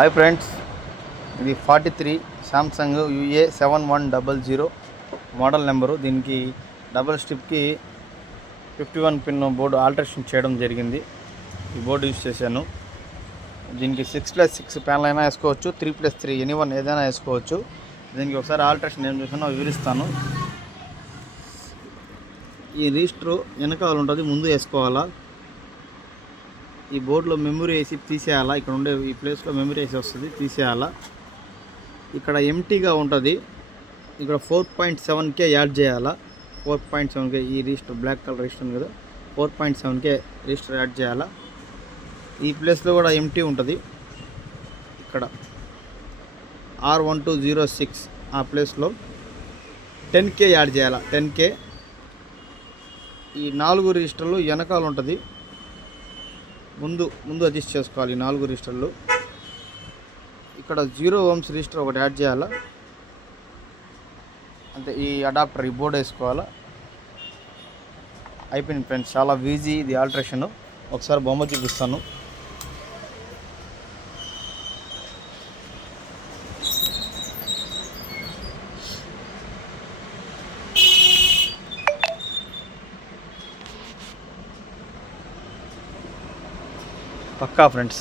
Hi friends, ఇది 43 Samsung UA7100 model number. దీనికి double స్ట్రిప్కి 51 pin board alteration చేయడం జరిగింది. ఈ బోర్డు యూజ్ చేశాను. దీనికి 6+6 ప్యానల్ అయినా వేసుకోవచ్చు, 3+3 ఎనీవన్ ఏదైనా వేసుకోవచ్చు. దీనికి ఒకసారి ఆల్టరేషన్ ఏం చేశానో వివరిస్తాను. ఈ రిజిస్టర్ వెనకాల ఉంటుంది, ముందు వేసుకోవాలా. ఈ బోర్డులో మెమరీ వేసి తీసేయాలా. ఇక్కడ ఉండే ఈ ప్లేస్లో మెమరీ వేసి వస్తుంది, తీసేయాలా. ఇక్కడ ఎంటీగా ఉంటుంది. ఇక్కడ 4.7K యాడ్ చేయాలా. 4.7K ఈ రిజిస్టర్ బ్లాక్ కలర్ రిజిస్టర్ ఉంది కదా, 4.7K రిజిస్టర్ యాడ్ చేయాలా. ఈ ప్లేస్లో కూడా ఎంటీ ఉంటుంది. ఇక్కడ R1206 ఆ ప్లేస్లో 10K యాడ్ చేయాలా. 10K ఈ 4 రిజిస్టర్లు వెనకాల ఉంటుంది, ముందు అడ్జస్ట్ చేసుకోవాలి. ఈ 4 రిజిస్టర్లు ఇక్కడ 0 ohms రిజిస్టర్ ఒకటి యాడ్ చేయాలా. అంటే ఈ అడాప్టర్ ఈ బోర్డు వేసుకోవాలా. అయిపోయింది ఫ్రెండ్స్, చాలా ఈజీ ఇది ఆల్టరేషన్. ఒకసారి బొమ్మ చూపిస్తాను. పక్కా ఫ్రెండ్స్.